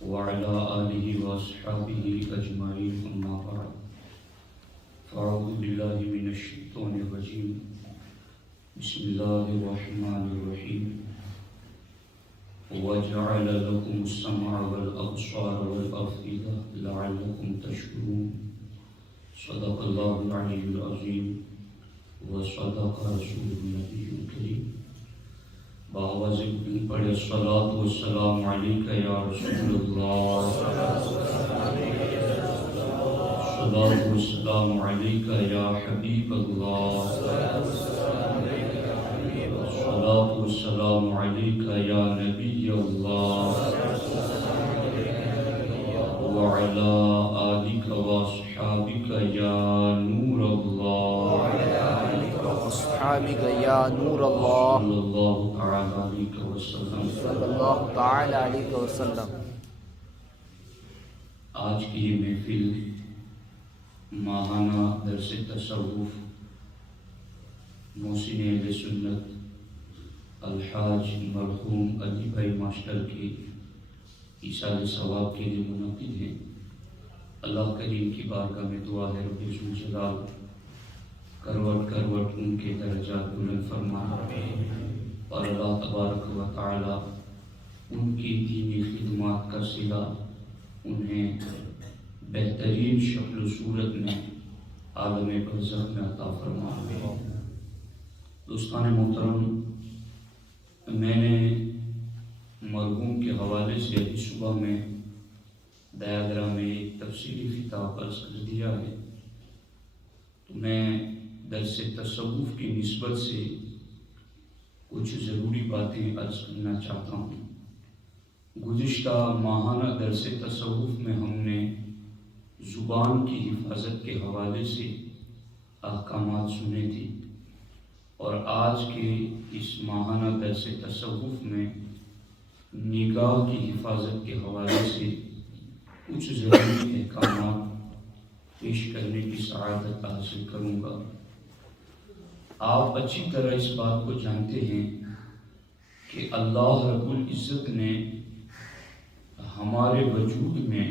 وعلى آله وأصحابه أجمعين أما بعد فأعوذ بالله من الشيطان الرجيم بسم الله الرحمن الرحيم وجعل لكم السمع والأبصار والأفئدة لعلكم تشكرون صدق الله العلي العظيم وصدق رسوله النبي الكريم بآواز بلند پڑھے الصلاة والسلام علیک یا رسول اللہ، الصلاة والسلام علیک یا حبیب اللہ، الصلاة والسلام علیک یا نبی اللہ، وعلی آلک واصحابک یا نور اللہ، اصحابک یا نور اللہ صلی اللہ تعالی علیہ وسلم۔ صلی اللہ تعالی علیہ وسلم۔ آج کی یہ محفل ماہانہ درس تصوف محسن اہل سنت الحاج مرحوم علی بھائی ماسٹر کی ایصال ثواب کے لیے منعقد ہے۔ اللہ کریم کی بارگاہ میں دعا ہے رب ذوالجلال کروٹ کروٹ ان کے درجات بلند فرمائے اور اللہ تبارک و تعالی ان کی دینی خدمات کا صلہ انہیں بہترین شکل و صورت میں عالم برزخ میں عطا فرمائے۔ دوستان محترم، میں نے مرحوم کے حوالے سے ابھی صبح میں دایادرہ میں ایک تفصیلی خطاب عرض کر دیا ہے، تو میں درس تصوف کی نسبت سے کچھ ضروری باتیں عرض کرنا چاہتا ہوں۔ گزشتہ ماہانہ درس تصوف میں ہم نے زبان کی حفاظت کے حوالے سے احکامات سنے تھے، اور آج کے اس ماہانہ درس تصوف میں نگاہ کی حفاظت کے حوالے سے کچھ ضروری احکامات پیش کرنے کی سعادت حاصل کروں گا۔ آپ اچھی طرح اس بات کو جانتے ہیں کہ اللہ رب العزت نے ہمارے وجود میں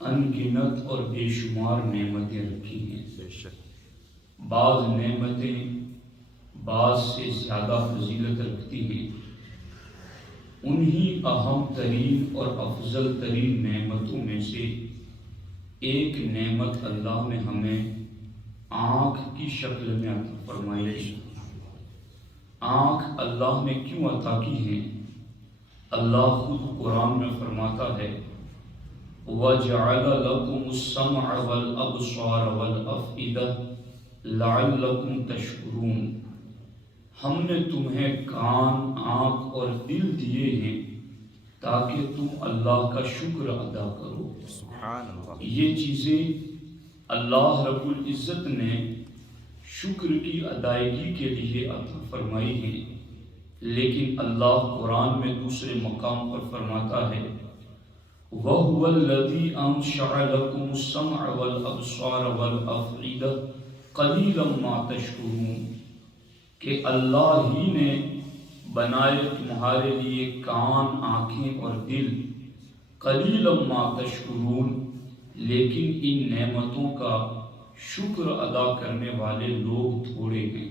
ان گنت اور بے شمار نعمتیں رکھی ہیں۔ بعض نعمتیں بعض سے زیادہ فضیلت رکھتی ہیں۔ انہی اہم ترین اور افضل ترین نعمتوں میں سے ایک نعمت اللہ نے ہمیں آنکھ کی شکل میں عطا فرمائی ہے۔ آنکھ اللہ نے کیوں عطا کی ہے؟ اللہ خود قرآن میں فرماتا ہے وَجَعَلَ لَكُمُ السَّمْعَ وَالْأَبْصَارَ وَالْأَفْئِدَةَ لَعَلَّكُمْ تَشْكُرُونَ۔ ہم نے تمہیں کان، آنکھ اور دل دیے ہیں تاکہ تم اللہ کا شکر ادا کرو۔ سبحان اللہ۔ یہ چیزیں اللہ رب العزت نے شکر کی ادائیگی کے لیے عطا فرمائی ہیں، لیکن اللہ قرآن میں دوسرے مقام پر فرماتا ہے وَهُوَ الَّذِي أَنشَأَ لَكُمُ السَّمْعَ وَالْأَبْصَارَ وَالْأَفْئِدَةَ قَلِيلًا مَا تَشْكُرُونَ، کہ اللہ ہی نے بنائے تمہارے لیے کان، آنکھیں اور دل، قَلِيلًا مَا تَشْكُرُونَ، لیکن ان نعمتوں کا شکر ادا کرنے والے لوگ تھوڑے ہیں۔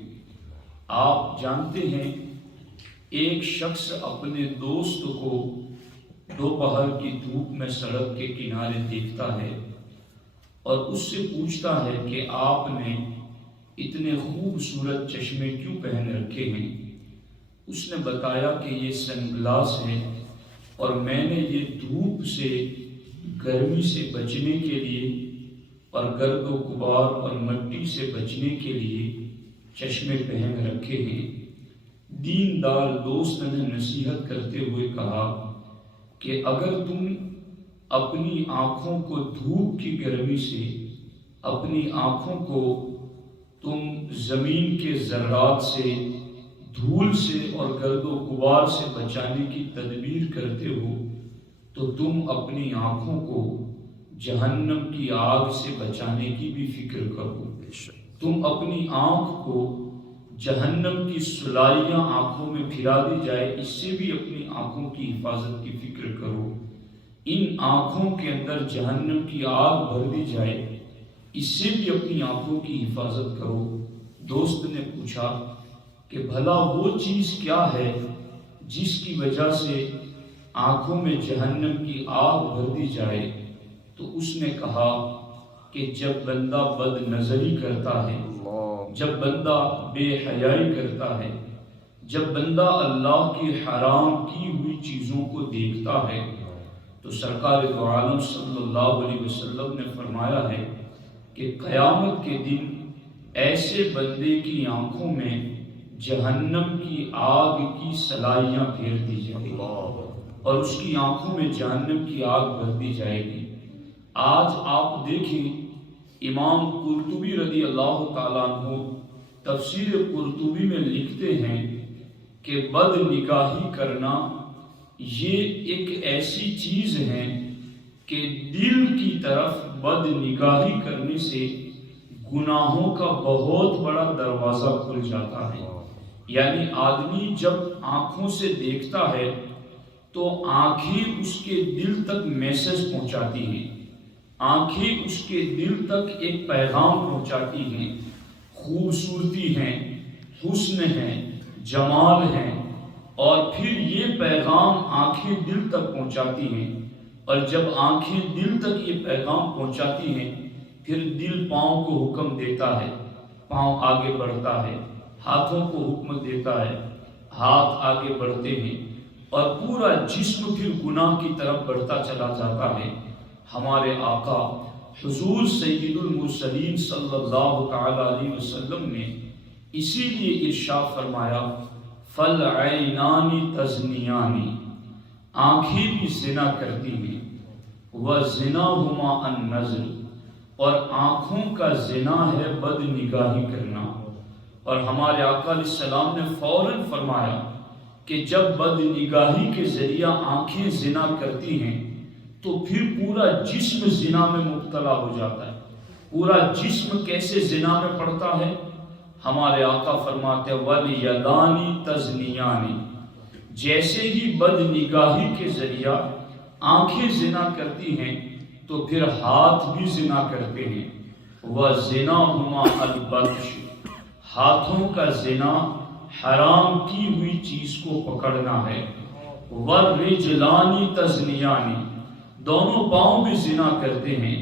آپ جانتے ہیں ایک شخص اپنے دوست کو دوپہر کی دھوپ میں سڑک کے کنارے دیکھتا ہے اور اس سے پوچھتا ہے کہ آپ نے اتنے خوبصورت چشمے کیوں پہن رکھے ہیں؟ اس نے بتایا کہ یہ سن گلاس ہے اور میں نے یہ دھوپ سے، گرمی سے بچنے کے لیے اور گرد و غبار اور مٹی سے بچنے کے لیے چشمے پہن رکھے ہیں۔ دیندار دوست نے نصیحت کرتے ہوئے کہا کہ اگر تم اپنی آنکھوں کو دھوپ کی گرمی سے، اپنی آنکھوں کو تم زمین کے ذرات سے، دھول سے اور گرد و غبار سے بچانے کی تدبیر کرتے ہو تو تم اپنی آنکھوں کو جہنم کی آگ سے بچانے کی بھی فکر کرو۔ تم اپنی آنکھ کو جہنم کی سلائیاں آنکھوں میں پھرا دی جائے اس سے بھی اپنی آنکھوں کی حفاظت کی فکر کرو۔ ان آنکھوں کے اندر جہنم کی آگ بھر دی جائے، اس سے بھی اپنی آنکھوں کی حفاظت کرو۔ دوست نے پوچھا کہ بھلا وہ چیز کیا ہے جس کی وجہ سے آنکھوں میں جہنم کی آگ بھر دی جائے؟ تو اس نے کہا کہ جب بندہ بد نظری کرتا ہے، جب بندہ بے حیائی کرتا ہے، جب بندہ اللہ کی حرام کی ہوئی چیزوں کو دیکھتا ہے، تو سرکار دو عالم صلی اللہ علیہ وسلم نے فرمایا ہے کہ قیامت کے دن ایسے بندے کی آنکھوں میں جہنم کی آگ کی سلائیاں پھیر دی جائیں گی اور اس کی آنکھوں میں جہنم کی آگ بھر دی جائے گی۔ آج آپ دیکھیں، امام قرطبی رضی اللہ تعالیٰ عنہ تفسیر قرطبی میں لکھتے ہیں کہ بد نگاہی کرنا یہ ایک ایسی چیز ہے کہ دل کی طرف بد نگاہی کرنے سے گناہوں کا بہت بڑا دروازہ کھل جاتا ہے۔ یعنی آدمی جب آنکھوں سے دیکھتا ہے تو آنکھیں اس کے دل تک میسج پہنچاتی ہیں، آنکھیں اس کے دل تک ایک پیغام پہنچاتی ہیں، خوبصورتی ہے، حسن ہے، جمال ہے، اور پھر یہ پیغام آنکھیں دل تک پہنچاتی ہیں، اور جب آنکھیں دل تک یہ پیغام پہنچاتی ہیں پھر دل پاؤں کو حکم دیتا ہے، پاؤں آگے بڑھتا ہے، ہاتھوں کو حکم دیتا ہے، ہاتھ آگے بڑھتے ہیں، اور پورا جسم پھر گناہ کی طرف بڑھتا چلا جاتا ہے۔ ہمارے آقا حضور سید المرسلین صلی اللہ تعالی علیہ وسلم نے اسی لیے ارشاد فرمایا فالعینان تزنیان، آنکھیں بھی زنا کرتی ہیں، وزناہما النظر، اور آنکھوں کا زنا ہے بد نگاہی کرنا۔ اور ہمارے آقا علیہ السلام نے فوراً فرمایا کہ جب بد نگاہی کے ذریعہ آنکھیں زنا کرتی ہیں تو پھر پورا جسم زنا میں مبتلا ہو جاتا ہے۔ پورا جسم کیسے زنا میں پڑتا ہے؟ ہمارے آقا فرماتے وَالْيَدَانِ تَزْنِيَانِ، جیسے ہی بد نگاہی کے ذریعہ آنکھیں زنا کرتی ہیں تو پھر ہاتھ بھی زنا کرتے ہیں۔ وَزِنَاهُمَا الْبَطْشُ، ہاتھوں کا زنا حرام کی ہوئی چیز کو پکڑنا ہے۔ وَالرِّجْلَانِ تَزْنِيَانِ، دونوں پاؤں بھی زنا کرتے ہیں۔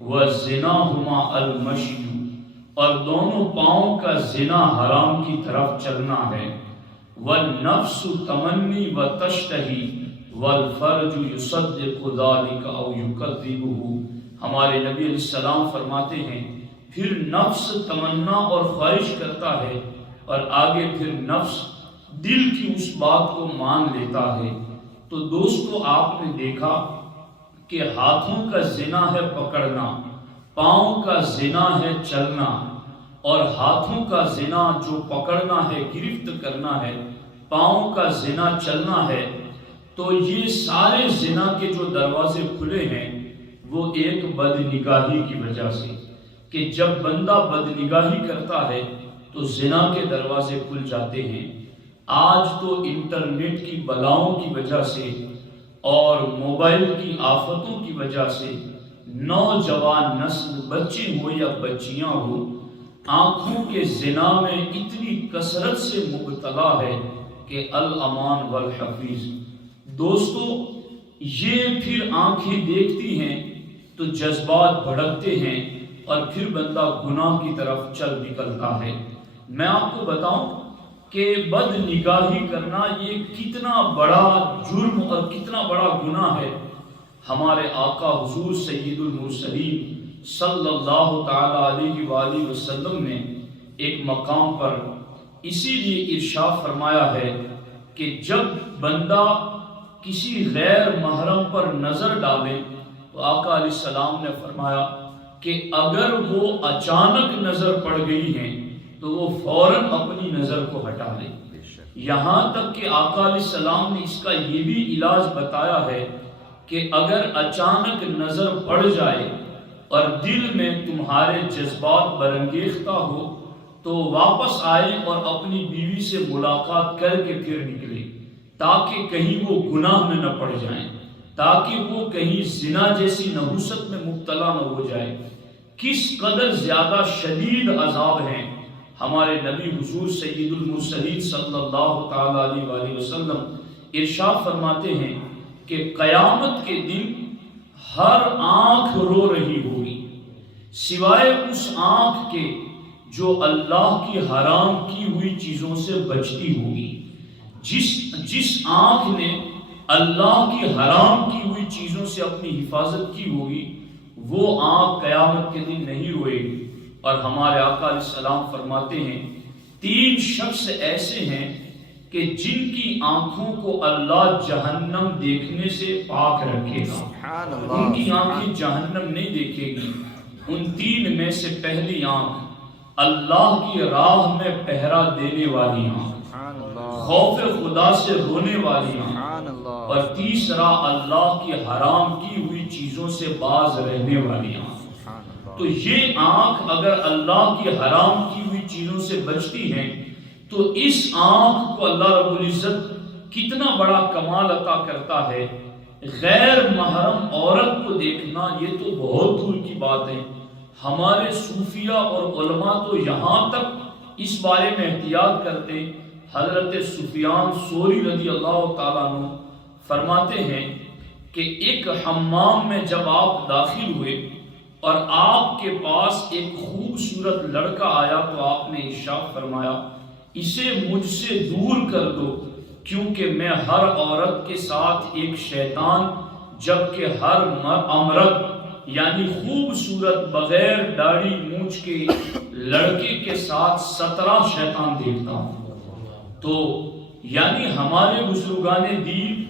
وَزِنَاهُمَا الْمَشْيُ، اور دونوں پاؤں کا زنا حرام کی طرف چلنا ہے۔ وَالنَّفْسُ تَمَنِّي وَتَشْتَهِي وَالْفَرْجُ يُصَدِّقُ ذَلِكَ أَوْ يُكَذِّبُهُ، ہمارے نبی علیہ السلام فرماتے ہیں پھر نفس تمنا اور خواہش کرتا ہے، اور آگے پھر نفس دل کی اس بات کو مان لیتا ہے۔ تو دوستو، آپ نے دیکھا کہ ہاتھوں کا زنا ہے پکڑنا، پاؤں کا زنا ہے چلنا، اور ہاتھوں کا زنا جو پکڑنا ہے، گرفت کرنا ہے، پاؤں کا زنا چلنا ہے، تو یہ سارے زنا کے جو دروازے کھلے ہیں وہ ایک بد نگاہی کی وجہ سے، کہ جب بندہ بد نگاہی کرتا ہے تو زنا کے دروازے کھل جاتے ہیں۔ آج تو انٹرنیٹ کی بلاؤں کی وجہ سے اور موبائل کی آفتوں کی وجہ سے نوجوان نسل، بچے ہو یا بچیاں ہو، آنکھوں کے زنا میں اتنی کثرت سے مبتلا ہے کہ الامان والحفیظ۔ دوستو، یہ پھر آنکھیں دیکھتی ہیں تو جذبات بھڑکتے ہیں اور پھر بندہ گناہ کی طرف چل نکلتا ہے۔ میں آپ کو بتاؤں کہ بد نگاہی کرنا یہ کتنا بڑا جرم اور کتنا بڑا گناہ ہے۔ ہمارے آقا حضور سید المرسلین صلی اللہ تعالی علیہ وآلہ وسلم نے ایک مقام پر اسی لیے ارشاد فرمایا ہے کہ جب بندہ کسی غیر محرم پر نظر ڈالے تو آقا علیہ السلام نے فرمایا کہ اگر وہ اچانک نظر پڑ گئی ہے تو وہ فوراً اپنی نظر کو ہٹا لے۔ یہاں تک کہ آقا علیہ السلام نے اس کا یہ بھی علاج بتایا ہے کہ اگر اچانک نظر پڑ جائے اور دل میں تمہارے جذبات برانگیختہ ہو تو واپس آئے اور اپنی بیوی سے ملاقات کر کے پھر نکلے، تاکہ کہیں وہ گناہ میں نہ پڑ جائیں۔ تاکہ وہ کہیں زنا جیسی نحوست میں مبتلا نہ ہو جائے۔ کس قدر زیادہ شدید عذاب ہیں۔ ہمارے نبی حضور سید المرسلین صلی اللہ تعالی علیہ وآلہ وسلم ارشاد فرماتے ہیں کہ قیامت کے دن ہر آنکھ رو رہی ہوگی سوائے اس آنکھ کے جو اللہ کی حرام کی ہوئی چیزوں سے بچتی ہوگی۔ جس آنکھ نے اللہ کی حرام کی ہوئی چیزوں سے اپنی حفاظت کی ہوگی وہ آنکھ قیامت کے دن نہیں روئے گی۔ اور ہمارے آقا علیہ السلام فرماتے ہیں 3 شخص ایسے ہیں کہ جن کی آنکھوں کو اللہ جہنم دیکھنے سے پاک رکھے گا، ان کی آنکھیں جہنم نہیں دیکھے گی۔ ان 3 میں سے پہلی آنکھ اللہ کی راہ میں پہرا دینے والی آنکھ، خوف خدا سے رونے والی آنکھ، اور تیسرا اللہ کی حرام کی ہوئی چیزوں سے باز رہنے والی آنکھ۔ تو یہ آنکھ اگر اللہ کی حرام کی ہوئی چیزوں سے بچتی ہے تو اس آنکھ کو اللہ رب العزت کتنا بڑا کمال عطا کرتا ہے۔ غیر محرم عورت کو دیکھنا یہ تو بہت دور کی بات ہے۔ ہمارے صوفیہ اور علماء تو یہاں تک اس بارے میں احتیاط کرتے، حضرت سفیان ثوری رضی اللہ تعالیٰ عنہ فرماتے ہیں کہ ایک حمام میں جب آپ داخل ہوئے اور آپ کے پاس ایک خوبصورت لڑکا آیا تو آپ نے ارشاد فرمایا اسے مجھ سے دور کر دو، کیونکہ میں ہر عورت کے ساتھ ایک شیطان جبکہ ہر امرد یعنی خوبصورت بغیر داڑھی مونچھ کے لڑکے کے ساتھ 17 شیطان دیکھتا ہوں۔ تو یعنی ہمارے بزرگان دین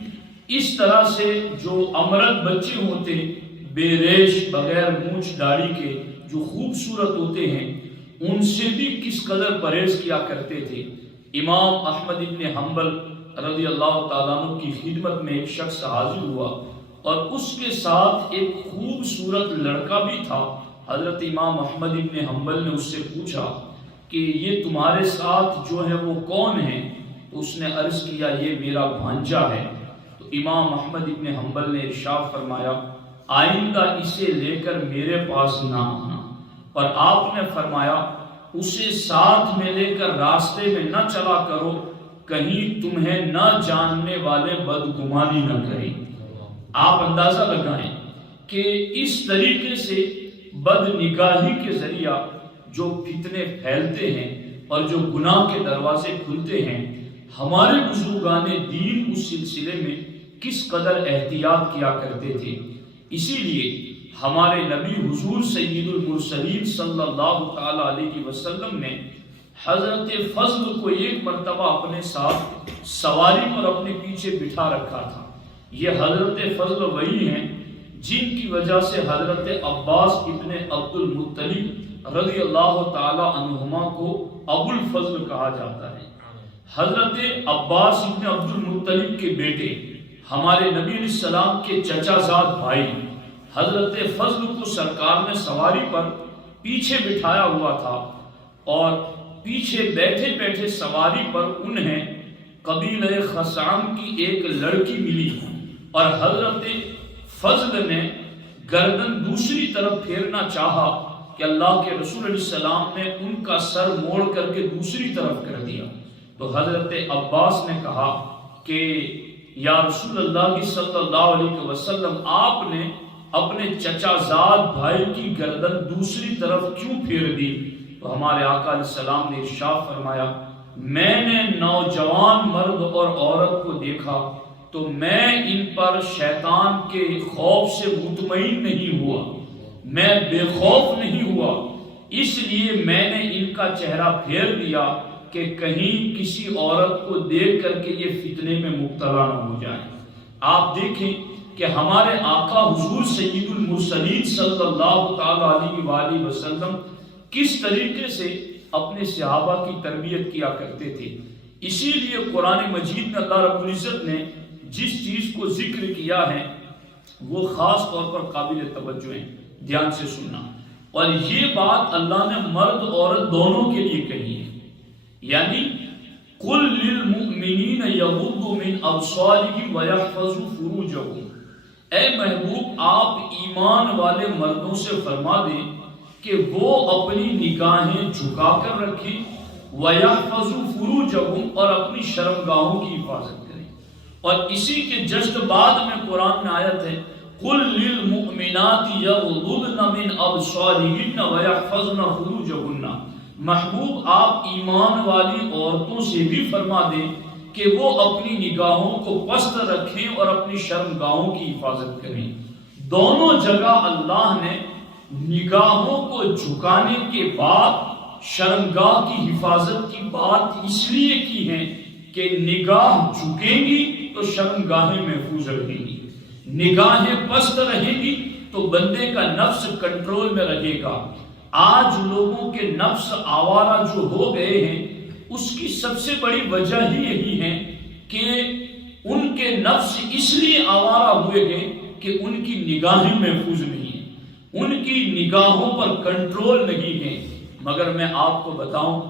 اس طرح سے جو امرد بچے ہوتے بے ریش بغیر مونچھ داڑھی کے جو خوبصورت ہوتے ہیں ان سے بھی کس قدر پرہیز کیا کرتے تھے۔ امام احمد ابن حنبل رضی اللہ تعالیٰ عنہ کی خدمت میں ایک شخص حاضر ہوا اور اس کے ساتھ ایک خوبصورت لڑکا بھی تھا۔ حضرت امام احمد ابن حنبل نے اس سے پوچھا کہ یہ تمہارے ساتھ جو ہے وہ کون ہے؟ تو اس نے عرض کیا یہ میرا بھانجا ہے۔ تو امام احمد ابن حنبل نے ارشاد فرمایا آئندہ اسے لے کر میرے پاس نہ آنا، اور آپ نے فرمایا اسے ساتھ میں لے کر راستے میں نہ چلا کرو، کہیں تمہیں نہ جاننے والے بدگمانی نہ کریں۔ آپ اندازہ لگائیں کہ اس طریقے سے بد نگاہی کے ذریعہ جو فتنے پھیلتے ہیں اور جو گناہ کے دروازے کھلتے ہیں، ہمارے بزرگان دین اس سلسلے میں کس قدر احتیاط کیا کرتے تھے۔ اسی لیے ہمارے نبی حضور سید المرسلین صلی اللہ تعالی علیہ وسلم نے حضرت فضل کو ایک مرتبہ اپنے ساتھ سواری پر اپنے پیچھے بٹھا رکھا تھا۔ یہ حضرت فضل وہی ہیں جن کی وجہ سے حضرت عباس ابن عبد المطلب رضی اللہ تعالی عنہما کو ابو الفضل کہا جاتا ہے۔ حضرت عباس ابن عبد المطلب کے بیٹے ہمارے نبی علیہ السلام کے چچا زاد بھائی حضرت فضل کو سرکار نے سواری پر پیچھے بٹھایا ہوا تھا، اور پیچھے بیٹھے بیٹھے سواری پر انہیں قبیلہ خثعم کی ایک لڑکی ملی، اور حضرت فضل نے گردن دوسری طرف پھیرنا چاہا کہ اللہ کے رسول علیہ السلام نے ان کا سر موڑ کر کے دوسری طرف کر دیا۔ تو حضرت عباس نے کہا کہ یا رسول اللہ صلی اللہ علیہ وسلم آپ نے اپنے چچا زاد بھائی کی گردن دوسری طرف کیوں پھیر دی؟ تو ہمارے آقا علیہ السلام نے ارشاد فرمایا میں نے نوجوان مرد اور عورت کو دیکھا تو میں ان پر شیطان کے خوف سے مطمئن نہیں ہوا، میں بے خوف نہیں ہوا، اس لیے میں نے ان کا چہرہ پھیر دیا کہ کہیں کسی عورت کو دیکھ کر کے یہ فتنے میں مبتلا نہ ہو جائیں۔ آپ دیکھیں کہ ہمارے آقا حضور سید المرسلین صلی اللہ تعالی علیہ وآلہ وسلم کس طریقے سے اپنے صحابہ کی تربیت کیا کرتے تھے۔ اسی لیے قرآن مجید میں اللہ رب العزت نے جس چیز کو ذکر کیا ہے وہ خاص طور پر قابل توجہ ہے، دھیان سے سننا۔ اور یہ بات اللہ نے مرد عورت دونوں کے لیے کہی ہے، یعنی قُلْ لِلْمُؤْمِنِينَ يَغُضُّوا مِنْ أَبْصَارِهِمْ وَيَحْفَظُوا فُرُوجَهُمْ، اے محبوب آپ ایمان والے مردوں سے فرما دیں کہ وہ اپنی نگاہیں جھکا کر رکھیں وَيَحْفَظُوا فُرُوجَهُمْ اور اپنی شرمگاہوں کی حفاظت کریں. اور اسی کے جسٹ بعد میں قرآن میں آیت ہے قُلْ لِلْمُؤْمِنَاتِ يَغْضُضْنَ مِنْ أَبْصَارِهِنَّ وَيَحْفَظْنَ فُرُوجَهُنَّ. محبوب آپ ایمان والی عورتوں سے بھی فرما دیں کہ وہ اپنی نگاہوں کو پست رکھیں اور اپنی شرمگاہوں کی حفاظت کریں. دونوں جگہ اللہ نے نگاہوں کو جھکانے کے بعد شرمگاہ کی حفاظت کی بات اس لیے کی ہے کہ نگاہ جھکیں گی تو شرمگاہیں محفوظ رہیں گی، نگاہیں پست رہیں گی تو بندے کا نفس کنٹرول میں رہے گا. آج لوگوں کے نفس آوارہ جو ہو گئے ہیں اس کی سب سے بڑی وجہ ہی یہی ہے کہ ان کے نفس اس لیے آوارہ ہوئے گئے کہ ان کی نگاہیں محفوظ نہیں ہیں، ان کی نگاہوں پر کنٹرول نہیں ہے. مگر میں آپ کو بتاؤں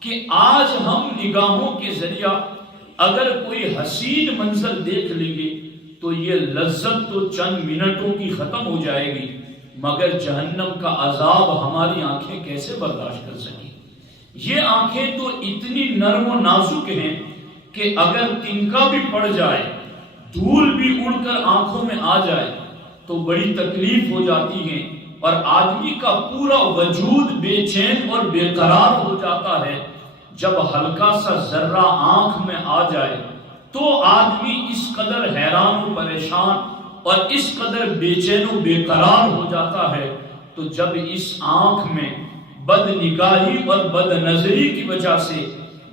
کہ آج ہم نگاہوں کے ذریعہ اگر کوئی حسین منظر دیکھ لیں گے تو یہ لذت تو چند منٹوں کی ختم ہو جائے گی، مگر جہنم کا عذاب ہماری آنکھیں کیسے برداشت کر سکیں؟ یہ آنکھیں تو اتنی نرم و نازک ہیں کہ اگر تنکا بھی پڑ جائے، دھول بھی اڑ کر آنکھوں میں آ جائے تو بڑی تکلیف ہو جاتی ہے اور آدمی کا پورا وجود بے چین اور بے قرار ہو جاتا ہے. جب ہلکا سا ذرہ آنکھ میں آ جائے تو آدمی اس قدر حیران و پریشان اور اس قدر بے چین و بے قرار ہو جاتا ہے. تو جب اس آنکھ میں بد نگاہی اور بد نظری کی وجہ سے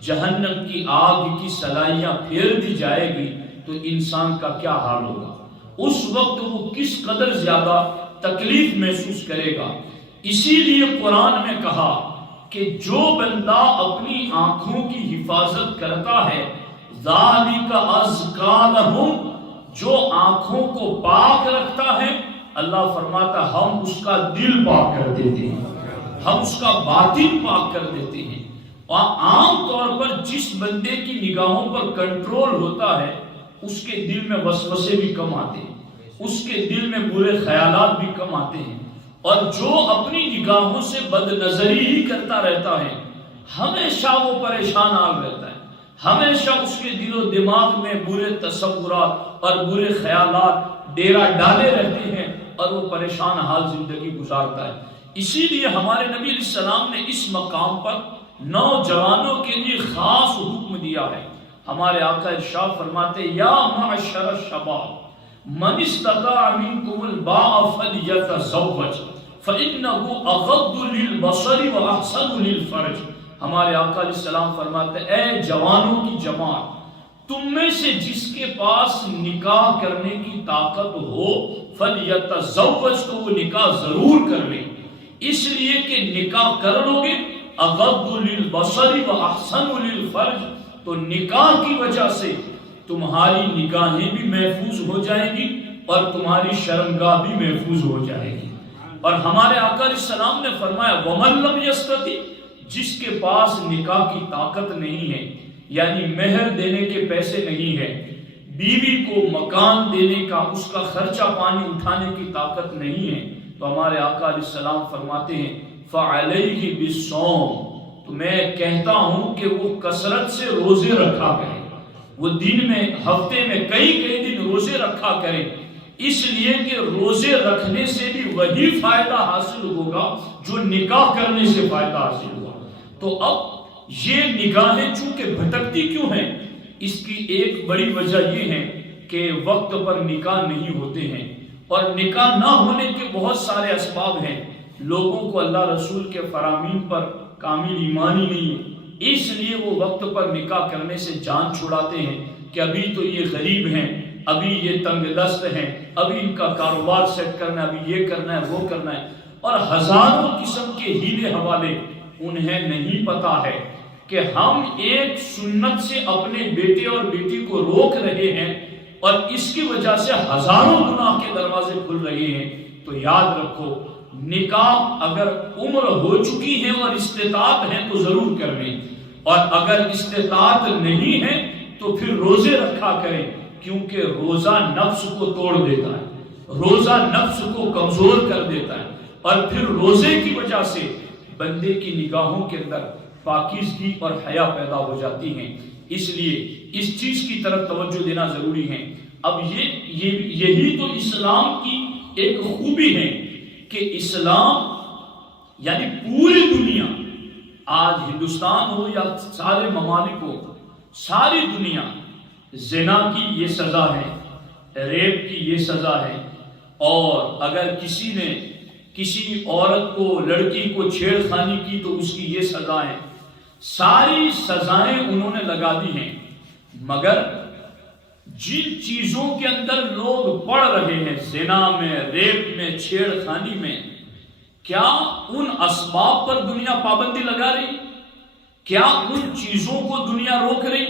جہنم کی آگ کی سلائیاں پھیر دی جائے گی تو انسان کا کیا حال ہوگا؟ اس وقت وہ کس قدر زیادہ تکلیف محسوس کرے گا. اسی لیے قرآن میں کہا کہ جو بندہ اپنی آنکھوں کی حفاظت کرتا ہے ذَلِكَ أَزْكَىٰ لَهُمْ، جو آنکھوں کو پاک رکھتا ہے اللہ فرماتا ہم اس کا دل پاک کر دیتے ہیں، ہم اس کا باطن پاک کر دیتے ہیں. اور عام طور پر جس بندے کی نگاہوں پر کنٹرول ہوتا ہے اس کے دل میں وسوسے بھی کم آتے ہیں، اس کے دل میں برے خیالات بھی کم آتے ہیں. اور جو اپنی نگاہوں سے بد نظری ہی کرتا رہتا ہے ہمیشہ وہ پریشان حال رہتا ہے، ہمیشہ اس کے دل و دماغ میں برے تصورات اور برے خیالات ڈیرا ڈالے رہتے ہیں اور وہ پریشان حال زندگی گزارتا ہے. اسی لیے ہمارے نبی علیہ السلام نے اس مقام پر نوجوانوں کے لیے خاص حکم دیا ہے. ہمارے آقا ارشاد فرماتے یا معشر الشباب من استطاع منکم الباء فلیتزوج فإنه اغض للبصر واحسن للفرج. ہمارے آقا علیہ السلام فرماتے اے جوانوں کی جماعت، تم میں سے جس کے پاس نکاح کرنے کی طاقت ہو فلیتزوج، تو وہ نکاح ضرور کر لے، اس لیے کہ نکاح کر لو گے اغض للبصر واحسن للفرج، تو نکاح کی وجہ سے تمہاری نگاہیں بھی محفوظ ہو جائیں گی اور تمہاری شرمگاہ بھی محفوظ ہو جائے گی. اور ہمارے آقا علیہ السلام نے فرمایا وَمَن لَمْ يَسْتَطِعْ، جس کے پاس نکاح کی طاقت نہیں ہے، یعنی مہر دینے کے پیسے نہیں ہے، بیوی کو مکان دینے کا اس کا خرچہ پانی اٹھانے کی طاقت نہیں ہے، تو ہمارے آقا علیہ السلام فرماتے ہیں فَعَلَيْهِ بِالصَّوْمِ، تو میں کہتا ہوں کہ وہ کثرت سے روزے رکھا کرے، وہ دن میں ہفتے میں کئی دن روزے رکھا کرے، اس لیے کہ روزے رکھنے سے بھی وہی فائدہ حاصل ہوگا جو نکاح کرنے سے فائدہ حاصل ہوگا. تو اب یہ نگاہیں چونکہ بھٹکتی کیوں ہیں، اس کی ایک بڑی وجہ یہ ہے کہ وقت پر نکاح نہیں ہوتے ہیں، اور نکاح نہ ہونے کے بہت سارے اسباب ہیں. لوگوں کو اللہ رسول کے فرامین پر کامل ایمان ہی نہیں ہے، اس لیے وہ وقت پر نکاح کرنے سے جان چھڑاتے ہیں کہ ابھی تو یہ غریب ہیں، ابھی یہ تنگ دست ہیں، ابھی ان کا کاروبار سیٹ کرنا ہے، ابھی یہ کرنا ہے وہ کرنا ہے، اور ہزاروں قسم کے ہیلے حوالے. انہیں نہیں پتا ہے کہ ہم ایک سنت سے اپنے بیٹے اور بیٹی کو روک رہے ہیں اور اس کی وجہ سے ہزاروں گناہ کے دروازے کھل رہے ہیں. تو یاد رکھو نکاح اگر عمر ہو چکی ہے اور استطاعت ہے تو ضرور کر لیں، اور اگر استطاعت نہیں ہے تو پھر روزے رکھا کریں، کیونکہ روزہ نفس کو توڑ دیتا ہے. روزہ نفس کو کمزور کر دیتا ہے، اور پھر روزے کی وجہ سے بندے کی نگاہوں کے اندر پاکیزگی اور حیا پیدا ہو جاتی ہیں۔ اس لیے اس چیز کی طرف توجہ دینا ضروری ہے۔ اب یہی تو اسلام کی ایک خوبی ہے کہ اسلام یعنی پوری دنیا، آج ہندوستان ہو یا سارے ممالک ہو، ساری دنیا زنا کی یہ سزا ہے، ریپ کی یہ سزا ہے، اور اگر کسی نے کسی عورت کو، لڑکی کو چھیڑ خانی کی تو اس کی یہ سزا ہے۔ ساری سزائیں انہوں نے لگا دی ہیں، مگر جن چیزوں کے اندر لوگ پڑ رہے ہیں، زنا میں، ریپ میں، چھیڑ خانی میں، کیا ان اسباب پر دنیا پابندی لگا رہی؟ کیا ان چیزوں کو دنیا روک رہی؟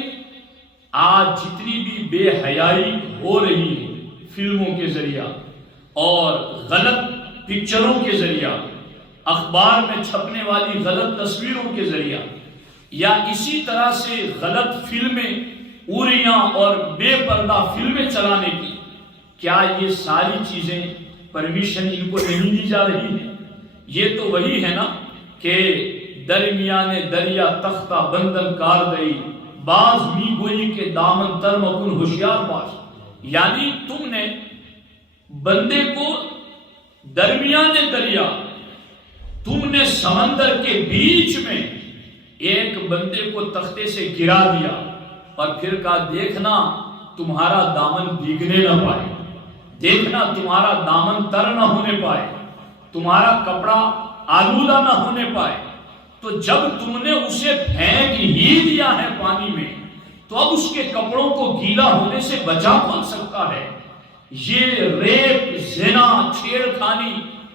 آج جتنی بھی بے حیائی ہو رہی ہے فلموں کے ذریعہ اور غلط پکچروں کے ذریعہ، اخبار میں چھپنے والی غلط تصویروں کے ذریعہ، یا اسی طرح سے غلط فلمیں، اوریاں اور بے پردہ فلمیں چلانے کی، کیا یہ ساری چیزیں پرمیشن ان کو نہیں دی جا رہی ہے؟ یہ تو وہی ہے نا کہ درمیان دریا تختہ بندن کار گئی، باز می گوئی کے دامن تر مکن ہوشیار باش۔ یعنی تم نے بندے کو درمیان دریا، تم نے سمندر کے بیچ میں ایک بندے کو تختے سے گرا دیا اور پھر کہا دیکھنا تمہارا دامن بھیگنے نہ پائے، دیکھنا تمہارا دامن تر نہ ہونے پائے، تمہارا کپڑا آلودہ نہ ہونے پائے۔ تو جب تم نے اسے پھینک ہی دیا ہے پانی میں، تو اب اس کے کپڑوں کو گیلا ہونے سے بچا کون سکتا ہے؟ یہ ریپ، زنا، چھیڑ خانی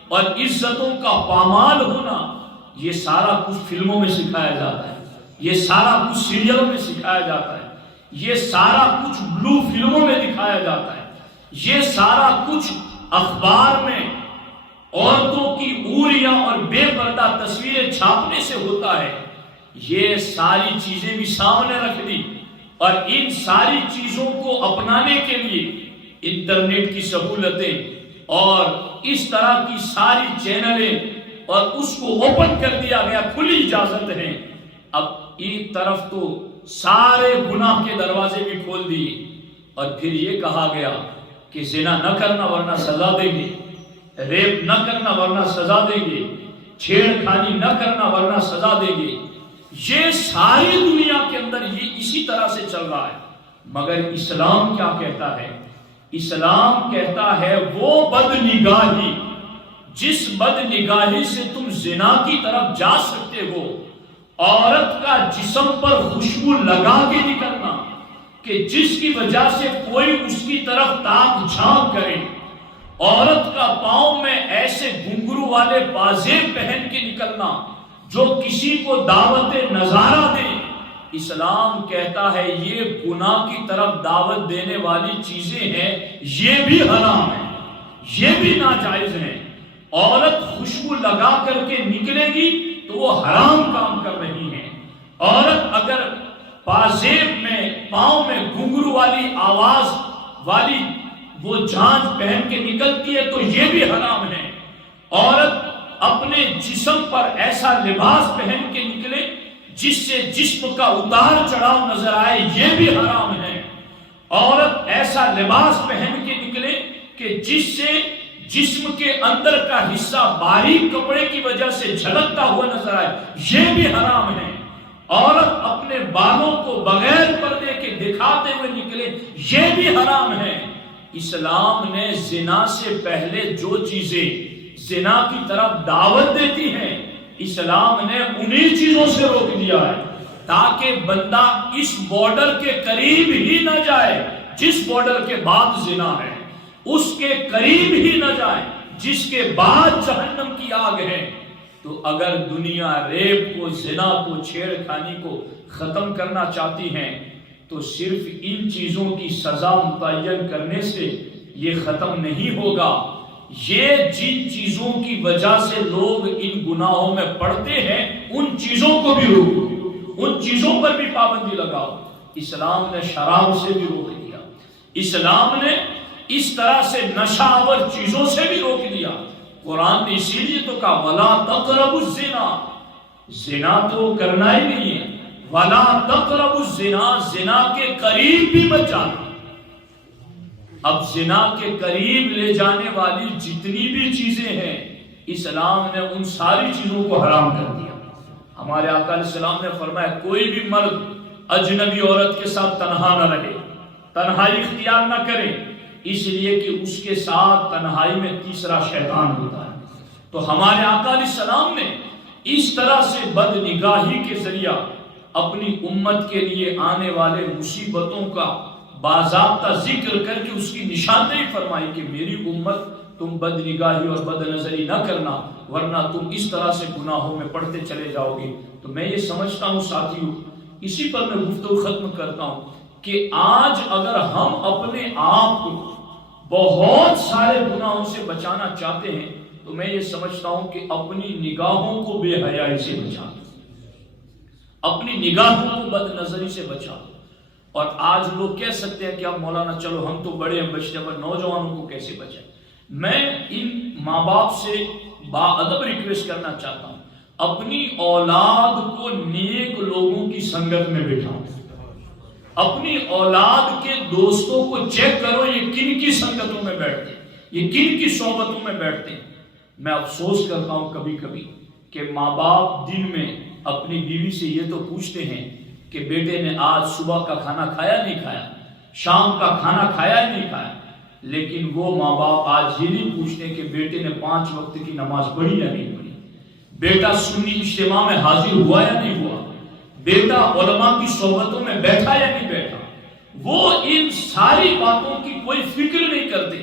اور عزتوں کا پامال ہونا، یہ سارا کچھ فلموں میں سکھایا جاتا ہے، یہ سارا کچھ سیریلوں میں سکھایا جاتا ہے، یہ سارا کچھ بلو فلموں میں دکھایا جاتا ہے، یہ سارا کچھ اخبار میں عورتوں کی اوریاں اور بے پردہ تصویریں چھاپنے سے ہوتا ہے۔ یہ ساری چیزیں بھی سامنے رکھ دی، اور ان ساری چیزوں کو اپنانے کے لیے انٹرنیٹ کی سہولتیں اور اس طرح کی ساری چینلیں، اور اس کو اوپن کر دیا گیا، کھلی اجازت ہے۔ اب ایک طرف تو سارے گناہ کے دروازے بھی کھول دیے، اور پھر یہ کہا گیا کہ زنا نہ کرنا ورنہ سزا دیں گے، ریپ نہ کرنا ورنہ سزا دیں گے، چھیڑ خانی نہ کرنا ورنہ سزا دیں گے۔ یہ ساری دنیا کے اندر یہ اسی طرح سے چل رہا ہے، مگر اسلام کیا کہتا ہے؟ اسلام کہتا ہے وہ بد نگاہی، جس بد نگاہی سے تم زنا کی طرف جا سکتے ہو، عورت کا جسم پر خوشبو لگا کے نکلنا کہ جس کی وجہ سے کوئی اس کی طرف تاک جھانک کرے، عورت کا پاؤں میں ایسے گھنگرو والے پازیب پہن کے نکلنا جو کسی کو دعوت نظارہ دے، اسلام کہتا ہے یہ گناہ کی طرف دعوت دینے والی چیزیں ہیں، یہ بھی حرام ہے، یہ بھی ناجائز ہے۔ عورت خوشبو لگا کر کے نکلے گی تو وہ حرام کام کر رہی ہے۔ عورت اگر پازیب میں، پاؤں میں گھنگرو والی آواز والی وہ جھانج پہن کے نکلتی ہے تو یہ بھی حرام ہے۔ عورت اپنے جسم پر ایسا لباس پہن کے نکلے جس سے جسم کا اتار چڑھاؤ نظر آئے، یہ بھی حرام ہے۔ عورت ایسا لباس پہن کے نکلے کہ جس سے جسم کے اندر کا حصہ باریک کپڑے کی وجہ سے جھلکتا ہوا نظر آئے، یہ بھی حرام ہے۔ عورت اپنے بالوں کو بغیر پردے کے دکھاتے ہوئے نکلے، یہ بھی حرام ہے۔ اسلام نے زنا سے پہلے جو چیزیں زنا کی طرف دعوت دیتی ہیں، اسلام نے انہی چیزوں سے روک دیا ہے تاکہ بندہ اس بارڈر کے قریب ہی نہ جائے جس بارڈر کے بعد زنا ہے، اس کے قریب ہی نہ جائے جس کے بعد جہنم کی آگ ہے۔ تو اگر دنیا ریپ کو، زنا کو، چھیڑ خانی کو ختم کرنا چاہتی ہے تو صرف ان چیزوں کی سزا متعین کرنے سے یہ ختم نہیں ہوگا۔ یہ جن چیزوں کی وجہ سے لوگ ان گناہوں میں پڑتے ہیں ان چیزوں کو بھی روکو، ان چیزوں پر بھی پابندی لگاؤ۔ اسلام نے شراب سے بھی روک دیا، اسلام نے اس طرح سے نشاور چیزوں سے بھی روک دیا. قرآن نے اسی لیے تو کہا وَلَا تَقْرَبُوا الزِّنَا، زنا تو کرنا ہی نہیں ہے. وَلَا تَقْرَبُوا الزِّنَا، زنا کے قریب بھی مت جانا. اب زنا کے قریب لے جانے والی جتنی بھی چیزیں ہیں اسلام نے ان ساری چیزوں کو حرام کر دیا. ہمارے آقا علیہ السلام نے فرمایا کوئی بھی مرد اجنبی عورت کے ساتھ تنہا نہ رہے، تنہائی اختیار نہ کرے، اس لیے کہ اس کے ساتھ تنہائی میں تیسرا شیطان ہوتا ہے. تو ہمارے آقا علیہ السلام نے اس طرح سے بد نگاہی کے ذریعہ اپنی امت کے لیے آنے والے مصیبتوں کا باضابطہ ذکر کر کے اس کی نشاندہی فرمائی کہ میری امت تم بد نگاہی اور بد نظری نہ کرنا ورنہ تم اس طرح سے گناہوں میں پڑتے چلے جاؤ گے. تو میں یہ سمجھتا ہوں ساتھیوں، اسی پر میں گفتگو ختم کرتا ہوں کہ آج اگر ہم اپنے آپ کو بہت سارے گناہوں سے بچانا چاہتے ہیں تو میں یہ سمجھتا ہوں کہ اپنی نگاہوں کو بے حیائی سے بچا، اپنی نگاہوں کو بد نظری سے بچا. اور آج لوگ کہہ سکتے ہیں کہ اب مولانا چلو ہم تو بڑے ہیں بچتے ہیں، پر نوجوانوں کو کیسے بچائیں؟ میں ان ماں باپ سے با ادب ریکویسٹ کرنا چاہتا ہوں اپنی اولاد کو نیک لوگوں کی سنگت میں بٹھاؤ. اپنی اولاد کے دوستوں کو چیک کرو یہ کن کی سنگتوں میں بیٹھتے ہیں، یہ کن کی صحبتوں میں بیٹھتے ہیں. میں افسوس کرتا ہوں کبھی کبھی کہ ماں باپ دن میں اپنی بیوی سے یہ تو پوچھتے ہیں کہ بیٹے نے آج صبح کا کھانا کھایا نہیں کھایا، شام کا کھانا کھایا یا نہیں کھایا، لیکن وہ ماں باپ آج یہ نہیں پوچھتے کہ بیٹے نے 5 وقت کی نماز پڑھی یا نہیں پڑھی، بیٹا سنی اجتماع میں حاضر ہوا یا نہیں ہوا، بیٹا علماء کی صحبتوں میں بیٹھا یا نہیں بیٹھا. وہ ان ساری باتوں کی کوئی فکر نہیں کرتے.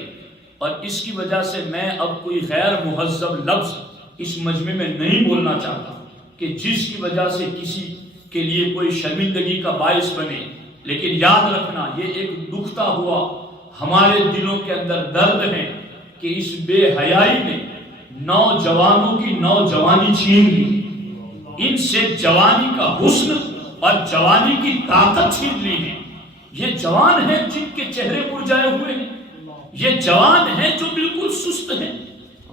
اور اس کی وجہ سے میں اب کوئی غیر مہذب لفظ اس مجمع میں نہیں بولنا چاہتا کہ جس کی وجہ سے کسی کے لیے کوئی شرمندگی کا باعث بنے. لیکن یاد رکھنا یہ ایک دکھتا ہوا ہمارے دلوں کے اندر درد ہے کہ اس بے حیائی نے نوجوانوں کی نوجوانی چھین لی، ان سے جوانی کا حسن اور جوانی کی طاقت چھین لی ہے. یہ جوان ہیں جن کے چہرے مرجھائے ہوئے ہیں، یہ جوان ہیں جو بالکل سست ہیں،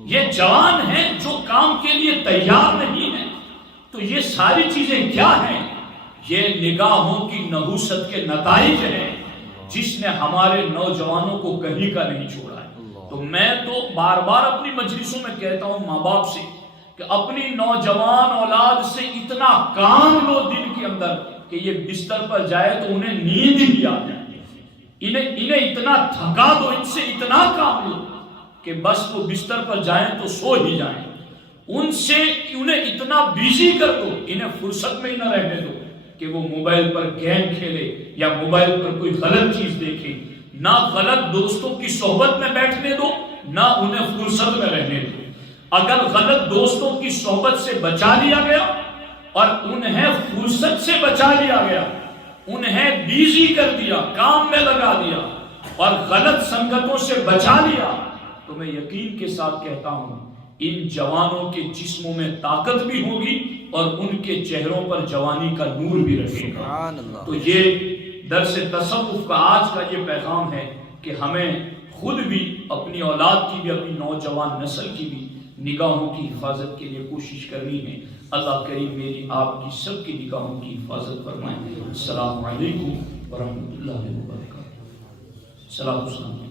یہ جوان ہیں جو کام کے لیے تیار نہیں ہیں. تو یہ ساری چیزیں کیا ہیں؟ یہ نگاہوں کی نحوست کے نتائج ہیں جس نے ہمارے نوجوانوں کو کہیں کا نہیں چھوڑا ہے. تو میں تو بار بار اپنی مجلسوں میں کہتا ہوں ماں باپ سے کہ اپنی نوجوان اولاد سے اتنا کام لو دن کے اندر کہ یہ بستر پر جائے تو انہیں نیند ہی آ جائے. انہیں اتنا تھکا دو، ان سے اتنا کام لو کہ بس وہ بستر پر جائیں تو سو ہی جائیں. ان سے انہیں اتنا بیزی کر دو، انہیں فرصت میں ہی نہ رہنے دو کہ وہ موبائل پر گیم کھیلے یا موبائل پر کوئی غلط چیز دیکھے. نہ غلط دوستوں کی صحبت میں بیٹھنے دو، نہ انہیں فرصت میں رہنے دو. اگر غلط دوستوں کی صحبت سے بچا لیا گیا اور انہیں فرصت سے بچا لیا گیا، انہیں بیزی کر دیا، کام میں لگا دیا اور غلط سنگتوں سے بچا لیا، تو میں یقین کے ساتھ کہتا ہوں ان جوانوں کے جسموں میں طاقت بھی ہوگی اور ان کے چہروں پر جوانی کا نور بھی رہے گا. تو یہ درس تصوف کا آج کا یہ پیغام ہے کہ ہمیں خود بھی اپنی اولاد کی بھی اپنی نوجوان نسل کی بھی نگاہوں کی حفاظت کے لیے کوشش کرنی ہے. اللہ کریم میری آپ کی سب کی نگاہوں کی حفاظت فرمائے. السلام علیکم ورحمۃ اللہ وبرکاتہ. صلاۃ والسلام.